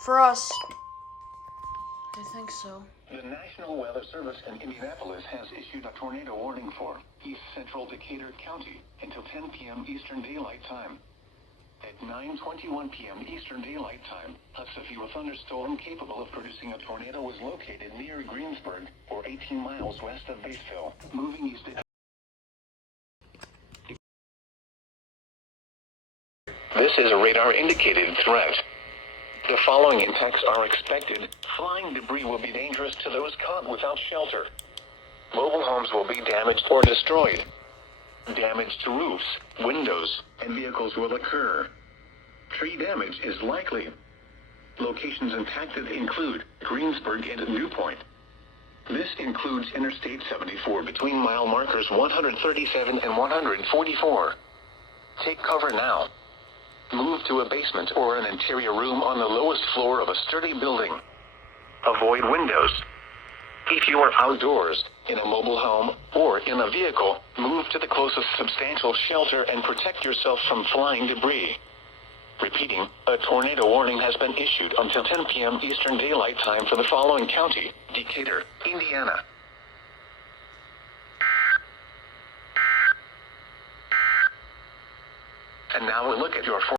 For us. I think so. The National Weather Service in Indianapolis has issued a tornado warning for East Central Decatur County until 10 p.m. Eastern Daylight Time. At 9:21 p.m. Eastern Daylight Time, a severe thunderstorm capable of producing a tornado was located near Greensburg, or 18 miles west of Batesville, moving east. This is a radar-indicated threat. The following impacts are expected. Flying debris will be dangerous to those caught without shelter. Mobile homes will be damaged or destroyed. Damage to roofs, windows, and vehicles will occur. Tree damage is likely. Locations impacted include Greensburg and Newpoint. This includes Interstate 74 between mile markers 137 and 144. Take cover now. Move to a basement or an interior room on the lowest floor of a sturdy building. Avoid windows. If you are outdoors, in a mobile home, or in a vehicle, move to the closest substantial shelter and protect yourself from flying debris. Repeating, a tornado warning has been issued until 10 p.m. Eastern Daylight Time for the following county: Decatur, Indiana. And now we'll look at your